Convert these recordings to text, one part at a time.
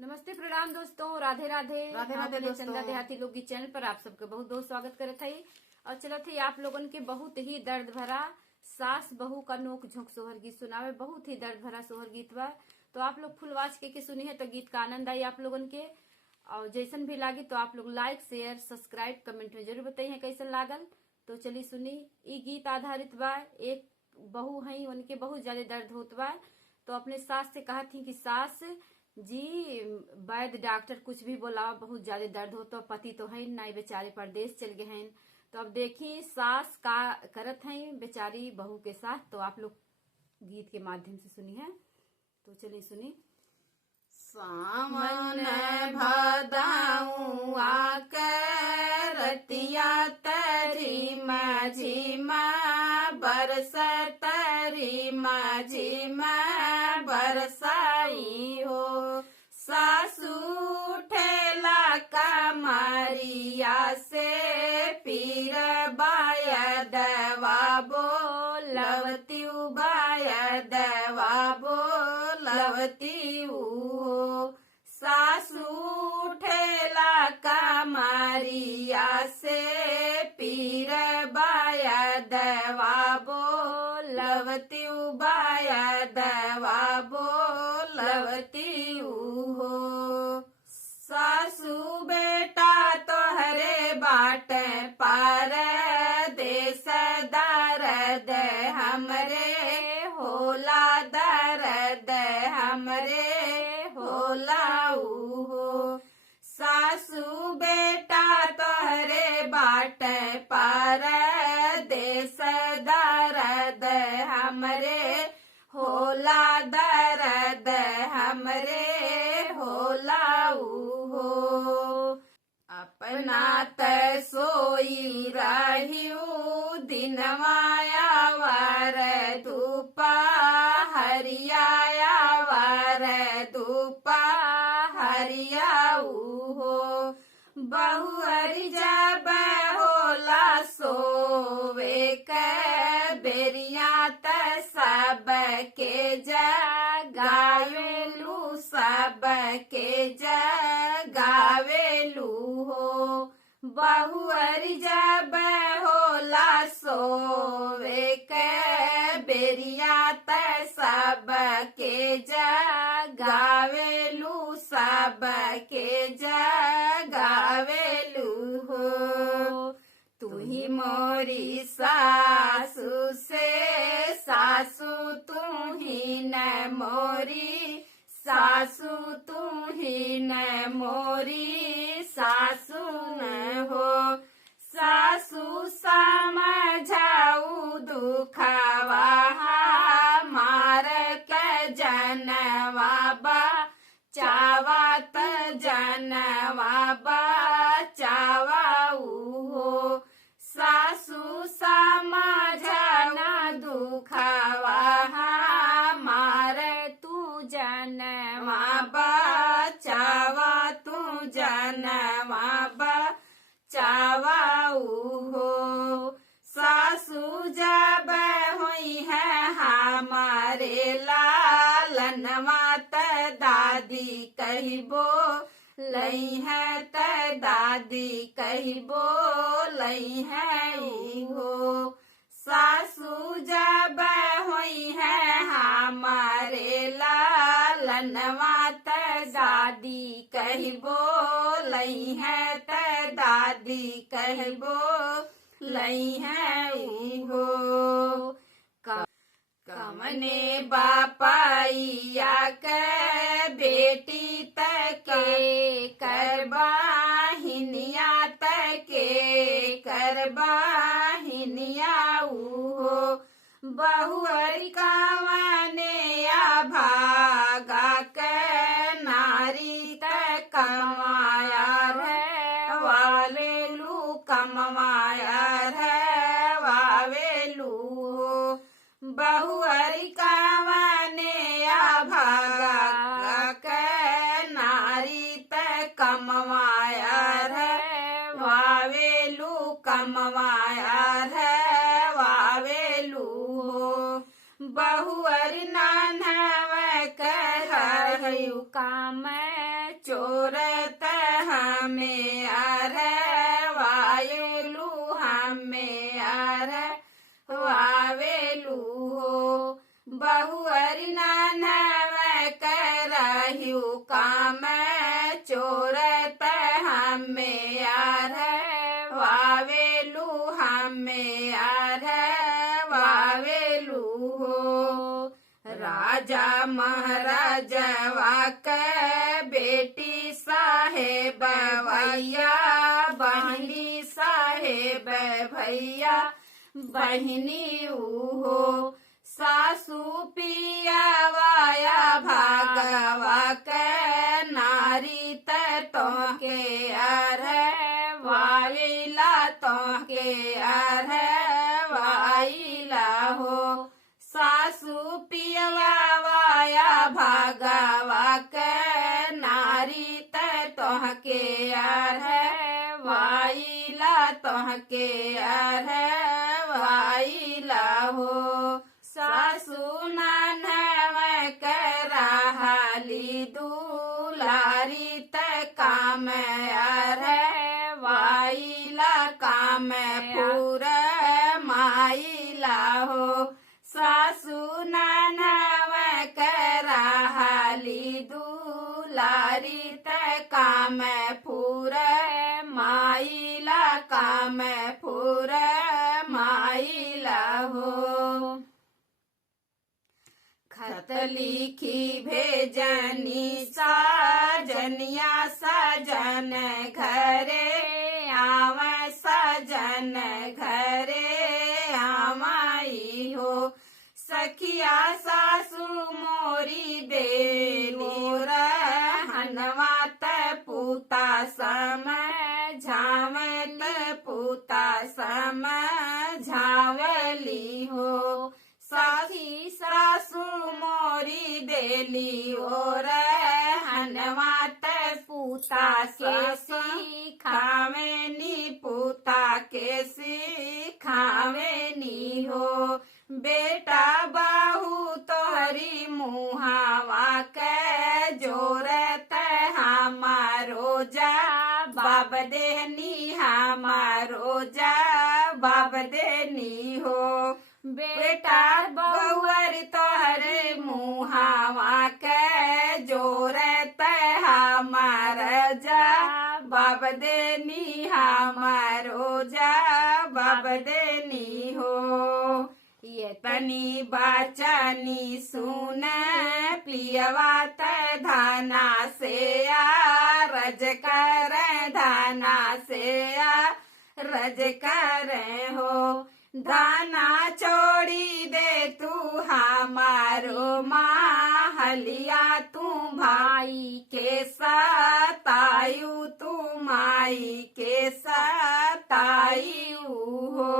नमस्ते प्रणाम दोस्तों, राधे राधे राधे राधे अपने दोस्तों। चंदा देहाती लोकगीत चैनल पर आप सबका बहुत बहुत स्वागत करत है। और चलत है आप लोगन के बहुत ही दर्द भरा सास बहू का नोक झोंक सोहर गीत सुनावे। बहुत ही दर्द भरा सोहर गीत बा, तो आप लोग फुल आवाज के सुनी है तो गीत का आनंद आई आप लोगन के। और जैसन भी लागे तो आप लोग लाइक शेयर सब्सक्राइब कमेंट में जरूर बताइए कैसन लागल। तो चलिए सुनी। ई गीत आधारित बा, एक बहू है उनके बहुत ज्यादा दर्द होत बा, तो अपने सास से कहा थी कि सास जी वैद्य डॉक्टर कुछ भी बोला, बहुत ज्यादा दर्द हो, तो पति तो है ना, बेचारे परदेश चल गए हैं। तो अब देखिए सास का करत हैं बेचारी बहू के साथ, तो आप लोग गीत के माध्यम से सुनी है। तो चलिए सुनी। सावन भदाऊ आकर रतिया तरी माझीमा बरस तरी माझीमा बरसाई हो। सासू ठेला का मारिया से पीर बाया दवा बोलवती बाया दवा बोलवती हो। सासू ठेला का मारिया से पीर बाया दवा बोलवती बाया दवा बोलवती हो। सासू बेटा तोहरे बाट पार देश दर्द हमरे होला दर्द हमरे होला हो। सासू बेटा तोहरे बाट पार देश दर्द हमरे होला दर्द हमरे होला हो। अपना त सोई रहियो दिनवाया वार धूपा हरियाया वार धूपा हरियाऊ हो। बहुअर जब होला सोवे के बेरिया त सब के जगावेलू सब के जगावेलू हो। बहुअर जब होला सोवे के बेरिया त सब के जगावेलू सब के जगावेलू हो। तू ही मोरी सासू से सासू तू ही न मोरी सासू तू ही न मोरी सासू न हो। सासू समझाऊ दुखवा मार के जनवा बा चावत जनवा बा चावाऊ हो। सासू समझना दुखवा मार तू जनवा बा चावा तू जनवा बा चावाऊ हो। सासू जब हुई है हमारे लालनवा त दादी कहिबो लई है त दादी कहिबो लई है हो। सासू जब हुई है हमारे लालनवा त दादी कहिबो लई है त दादी कहिबो लई है हो। कमने बापाइया के बेटी तके करबा हिनिया तके करबा हिनिया हो। बहुअर कावने भागा के नारी त कमाया रे वालेलू कमाया रे वावेलू हो। बहुअर कावने भागा के नारी त कमवाया रे वावेलू कमवाया रे वावेलू हो। बहुअर नानव कह काम चोरत हमें अरवावेलू हमें अरवावेलू हो बहुअरी नानव करहियो काम चोरत हमें अरवावेलू हमें अरवावेलू हो राजा महाराजवा के बेटी साहेब भैया बहनी साहेब भैया बहनी हो सासू पियावाया भागवा के नारी तो के अरवाइला तो के अरवाइला हो सासू पियावाया भागवा के नारी तो के अरवाइला तो के अरवाइला हो सासू नानव करहाली दुलारी काम अरवाइला काम पूर माइला हो सासू नानव करहाली दुलारी काम पूर माइला काम पूर माइला हो खत लिखी भेजनी साजनिया सजन घरे आव सजन घरे आवाई हो सखिया सासू मोरी बेलोर हनवात पूता समझावत पूता समझावली हो सखी सासू मोरी बेली और हनवात पूता के सिखावेनी पूता के सिखावेनी हो बेटा बाहू तोहरी मुहावा के जोरत हमारो जा बाब देनी हमारो जा बाब देनी हो बेटा बहुअर तोहरे मुहावा के जोरत हमार जा बाब देनी हमारो जा बाब देनी हो ये तनी बाचनी सुन पियवात धाना से रज कर धाना से रज कर हो धाना छोड़ी दे तू हमारो माहलिया तू भाई के सतायु तू माई के सतायु हो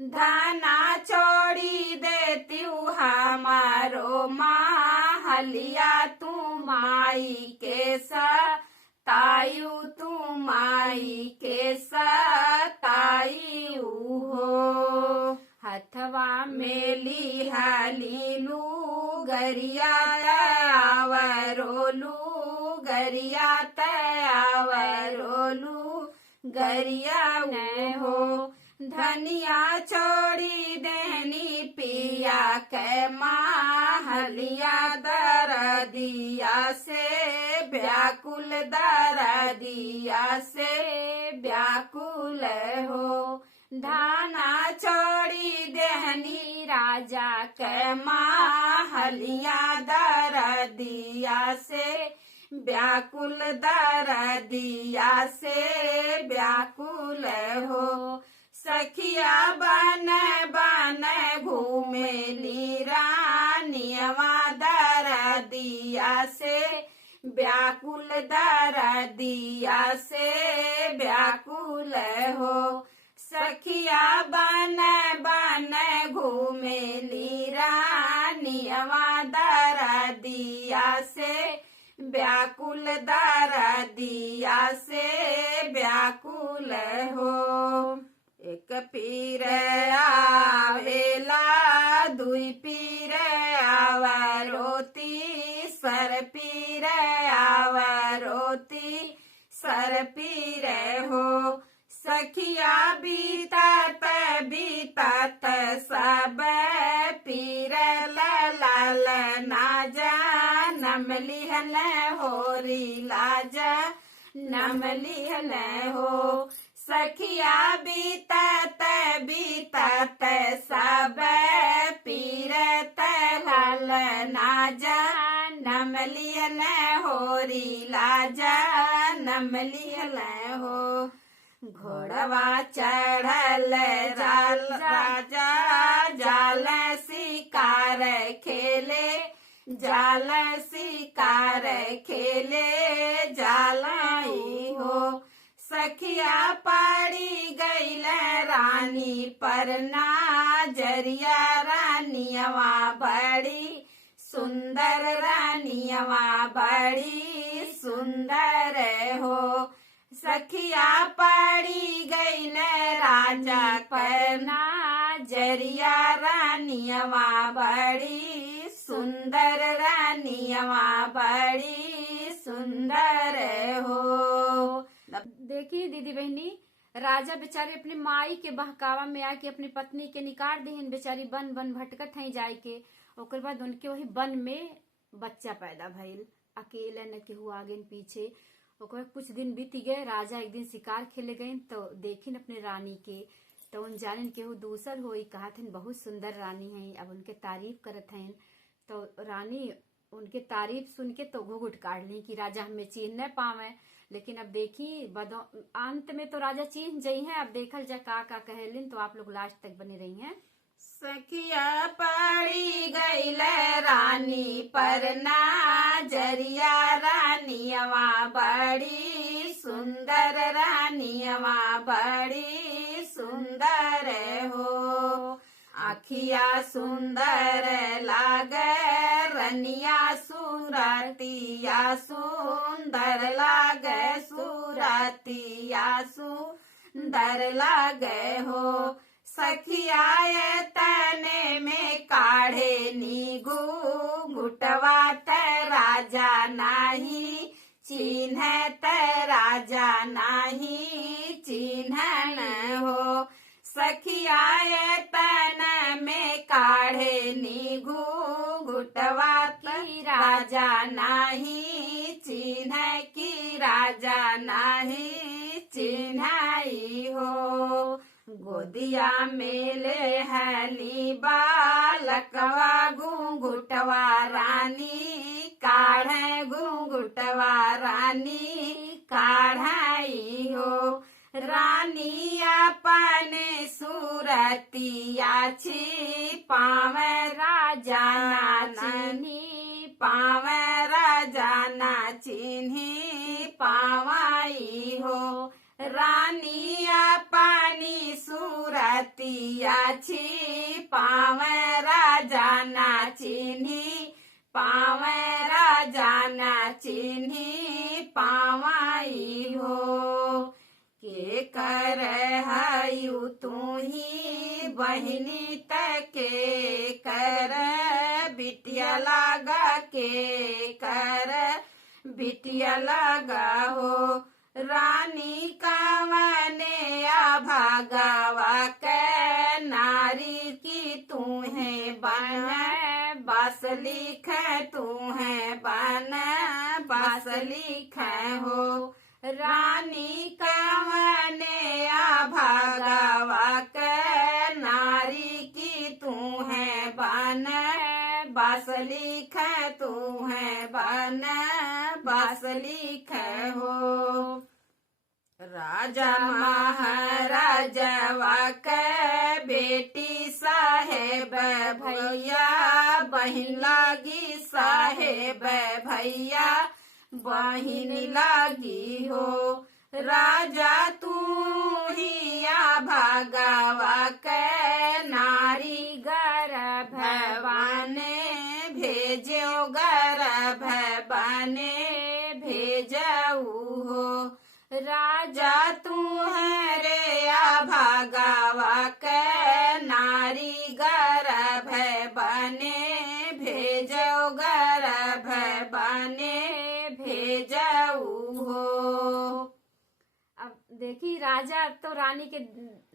धाना छोड़ी देती हमारो माहलिया तू माई के सतायु तू माई के सतायु हो हथवा मेली हालीलू गरिया आवरोलू गरिया आवरोलू गरिया हो धनिया छोड़ी देनी पिया के माहलिया दरदिया से व्याकुल दरदिया से व्याकुल हो धाना छोड़ी देहनी राजा के माहलिया दरदिया से व्याकुल दरदिया से व्याकुल हो सखिया बन बन घूमेली रानियवा दरदिया से व्याकुल दरदिया से व्याकुल हो सखिया बन बन घूमेली रानियवा दरदिया से व्याकुल दरदिया से व्याकुल हो एक पीर आवेला दुई पीर आवरो तीसर पीर आवरो मोती सर पीरे हो। सखिया बीतात बीतात सब पीर लाल ना जानम लिहल होरी लाजा नम लिहल हो। सखिया बीतात बीतात सब पीरत लाल ना जानम लिहल होरी लाजा नम लिहल हो। घोड़वा चढ़ल राजा जाल शिकार खेले जाल शिकार खेले जालाई हो। सखिया पड़ी गईल रानी पर नाजरिया रानियवा बड़ी सुंदर रानियवा बड़ी सुंदर हो। सखिया पड़ी गईल राजा पर नाजरिया रानियवा बड़ी सुंदर रानियवा बड़ी सुंदर हो। देखिए दीदी बहनी, राजा बेचारे अपने माई के बहकावा में आके अपनी पत्नी के निकाल दीहन। बेचारी बन बन भटकत है जाए के। ओकर बाद उनके वही वन में बच्चा पैदा भइल, अकेले न केहू आगे न पीछे। ओकर कुछ दिन बीत गए। राजा एक दिन शिकार खेले गए तो देखिन अपने रानी के, तो उन जानन केहू दूसर होई। कहा थे बहुत सुंदर रानी है। अब उनके तारीफ करत हैं तो रानी उनके तारीफ सुन के तो घुघुट काट ली कि राजा हमें चिन्ह न पावे। लेकिन अब देखी अंत में तो राजा चिन्ह जई हैं। अब देखल जा का कहलिन, तो आप लोग लास्ट तक बने रही हैं। सखिया पड़ी गईल रानी पर नाजरिया रानियवा बड़ी सुंदर रानियवा बड़ी सुंदर हो। आखिया सुंदर लागे रनिया सुरतिया सुंदर लागे सुरतिया सुंदर लागे हो। सखिया तने में काढ़े नीगू घुटवा त राजा नाही चिन्ह त राजा नाही चिन्हन हो। सखिया तन में काढ़े नीगू घुटवा की राजा नाही चिन्ह की राजा नाही चिन्हाई हो। गोदिया मेले हली बालकवा घुंघुटवा रानी काढ़े घुंघुटवा रानी काढ़ाई हो। रानी अपने सूरतिया छिपावे राजा ना चिन्ही पावे राजा ना चिन्ही पावाई हो। रानी अपनी सूरतिया छिपावे राजा ना चिन्ही पावे राजा ना चिन्ही पावाई हो। के कर हयु तू ही बहिनी तके कर बिटिया लगा के कर बिटिया लगा हो। रानी कवने भागवा के नारी की तू है बन बस लिख तू है बन बस लिख हो। रानी कवने भागवा के नारी की तू है बन बस लिख तू है बन बस लिख हो। राजा महाराजवा के बेटी साहेब भैया बहिन लागी साहेब भैया बहिन लागी हो। राजा तू हिया भागवा के नारी गर्भ बने भेजो गर्भ बने भेजऊ हो। राजा तू है रे भागवा के नारी गर्भ बने भेजो गर्भ बने भेजऊ हो। अब देखी राजा तो रानी के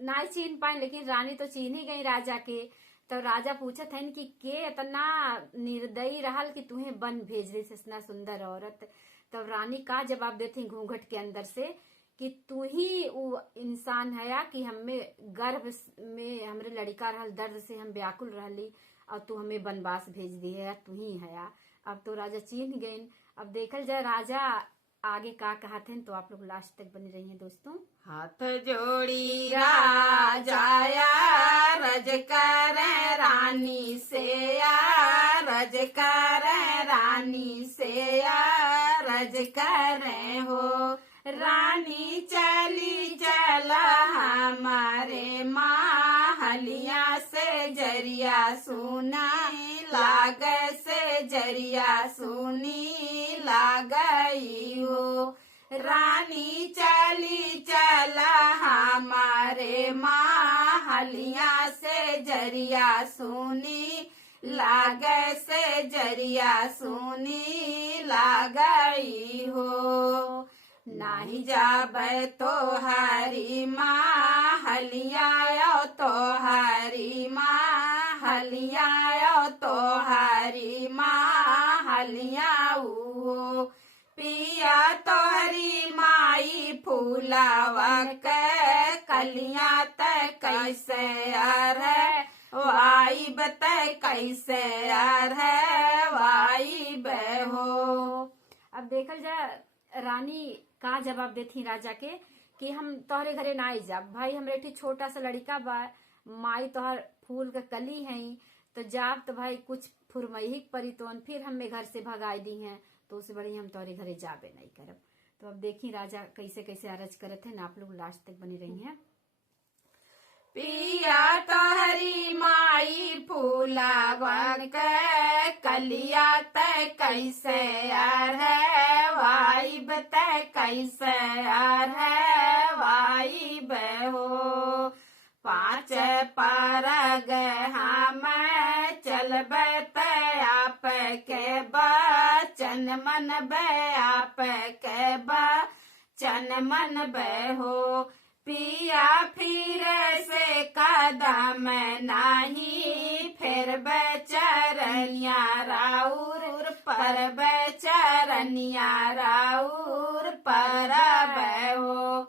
ना चीन पाए, लेकिन रानी तो चीन ही गई राजा के। तो राजा पूछत है कि के इतना निर्दयी रहल कि तुम्हें बन भेज दी इतना सुंदर औरत। तब रानी का जवाब देती घूंघट के अंदर से कि तू ही वो इंसान है कि हमें गर्भ में हमरे लड़का रहल, दर्द से हम व्याकुल रहली और तू हमें वनवास भेज दी है, तू ही है। अब तो राजा चीन गए। अब देखल जाए राजा आगे का कहते हैं, तो आप लोग लास्ट तक बने रहिए दोस्तों। हाथ जोड़ी राजाया रज कर रानी से रज कर रानी से रज कर हो। रानी चली चला हमारे महलिया से जरिया सुना लाग से जरिया सुनी लागई हो। रानी चली चला हमारे महलिया से जरिया सुनी लाग से जरिया सुनी लागई हो। नाही जाबे तो हरी महलिया तो हरी महलिया तो हरी महलिया हो। पिया तोहरी माई फूलावा के कलिया तय कैसे यार है वाई बतय कैसे यार है वाई बहो। अब देखल जा रानी का जवाब देती राजा के कि हम तोहरे घरे ना आई जाब भाई, हमरे एक छोटा सा लड़का बा, माई तोहर फूल के कली है तो जाब तो भाई कुछ फुरमही परी तो फिर हमें घर से भगाई दी हैं, तो उससे बड़ी हम तोहरे घरे जाबे नहीं करब। तो अब देखी राजा कैसे कैसे अरज करत है ना, आप लोग लास्ट तक बनी रही हैं। पिया तोहरी माई फूलावा के कलिया तय कैसे यार है वाई बतय कैसे यार है वाई बहो। पाँच परग हम चलब आप के बचन मन आप के बचन मन बहो। पिया फिर से कदम नाही फिर बेचरनिया राउर पर बेचरनिया राउर पर बहो।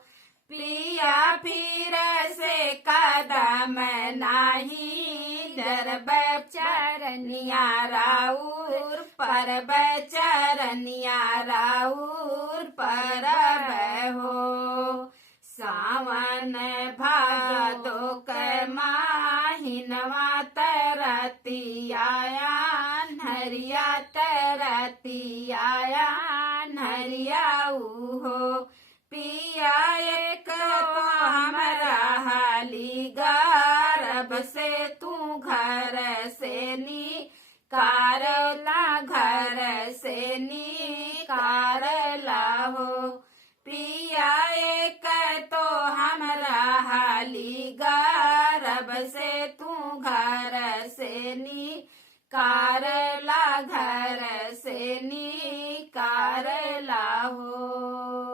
पिया फिर से कदम नाही डर बेचरनिया राउर पर बेचरनिया राउर पर बहो। सावन भादो के माहिनवा तरती आया नरिया तरती आया नरिया हो। पिया एक तो हमरा हाली गर्भ से तू घर से निकारला घर से निकारला हो। पिया एक तो हमरा हाली गर्भ से तू घर से निकारला घर से निकारला हो।